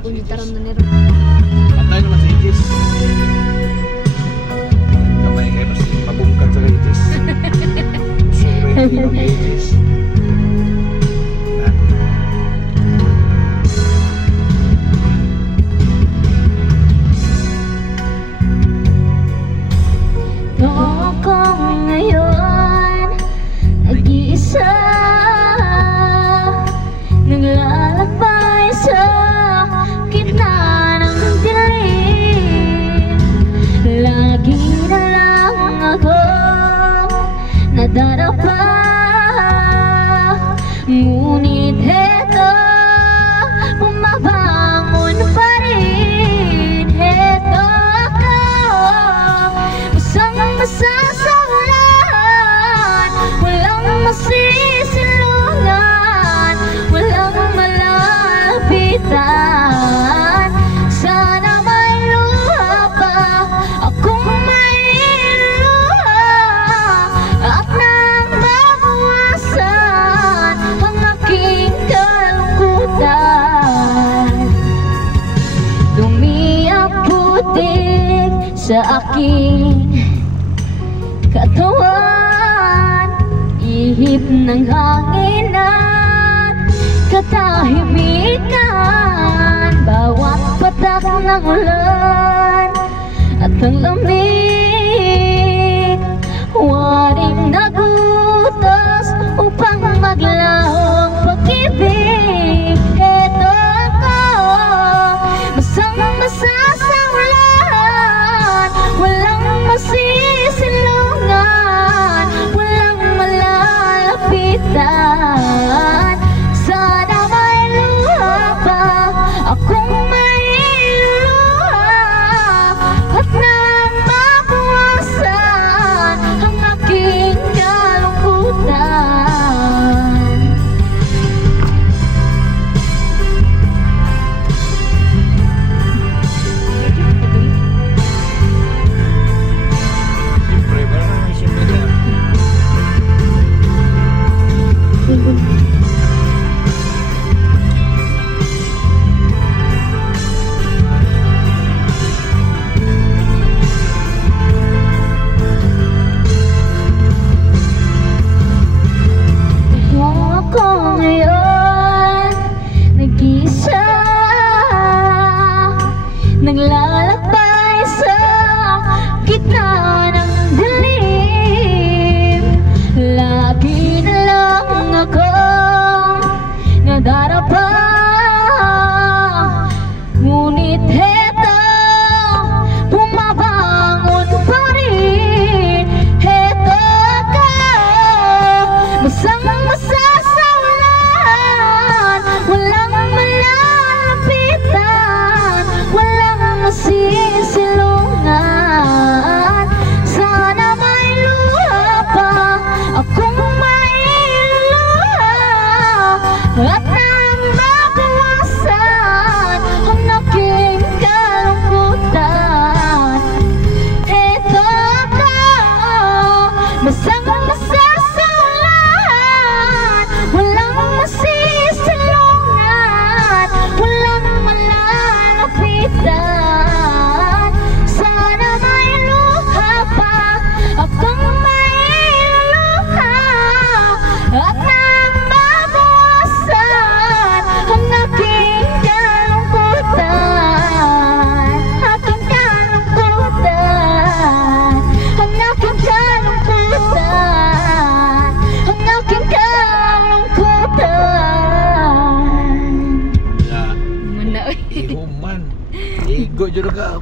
Kung gitaran na nero. Patay naman si Igis. Kamay kayo mas mabungkat sa Igis. Sure, hindi ng Igis. Naglalakbay sa gitna ng dilim. Lagi na lang ako nadarapa, ngunit heto bumabangon pa rin. Heto ako, basang-basa sa ulan, walang masisilungan, walang malalapitan. Sana may luha pa akong mailuha, at nang mabawasan ang aking kalungkutan. Dumiyak putik sa aking katawan, ihip ng hangin at katahimikan. Bawat patak ng ulan at ang lamig, waring nagutos upang maglaho ang pag-ibig. Heto ako, basang-basa sa ulan, walang masisilungan, walang malalapitan. Sana may luha pa akong mailuha, at nang mabawasan ang aking kalungkutan. Siyempre, parang naman siyempre na. Ako ngayon nag-isa, naglalakbay sa gitna ng dilim. Lagi na lang akong nadarapa, ngunit heto bumabangon pa rin. Heto ako, basang-basa sa ulan, walang malalapitan, walang masisilungan. Sana may luha pa akong mailuha, at nang mabawasan ang aking kalungkutan. Heto ako, basang-basa sa ulan, walang masisilungan, walang malalapitan. Sana may luha pa akong mailuha, at nang mabawasan ang aking kalungkutan. Aking kalungkutan, ang aking kalungkutan, ang aking kalungkutan. Ya, Muna, ihuman. Igo jud ka.